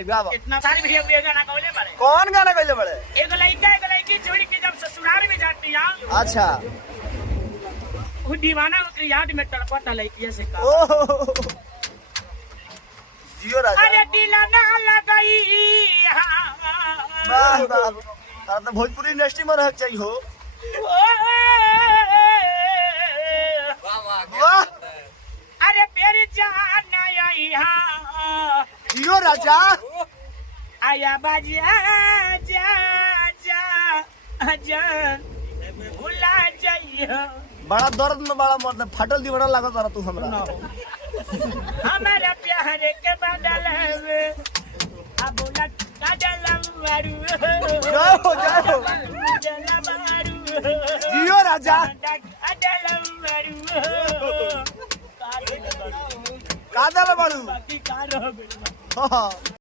इतना सारी video video गाना कौले बड़े। कौन गाना कहले बड़े? एक लड़की छोड़ के जब ससुराल में जाती है, अच्छा, वो दीवाना उसकी याद में तड़पता लड़की से का। ओह जियो राजा। अरे दिल ना लगाई वाह वाह, तारा तो भोजपुरी इंडस्ट्री में रहक चाहिए हो। वाह, अरे फिर जाना यहाँ जियो राजा। आया बाजा जा जा जा भुला जाइयो। बड़ा दर्द में बड़ा मर्द फाटल दीवाना लागत तारा तू हमरा। हमारा प्यार के बदल में अब लट काजल मारू। जय हो जय हो, जियो राजा। काजल मारू। बाकी कार हो गई। हाँ।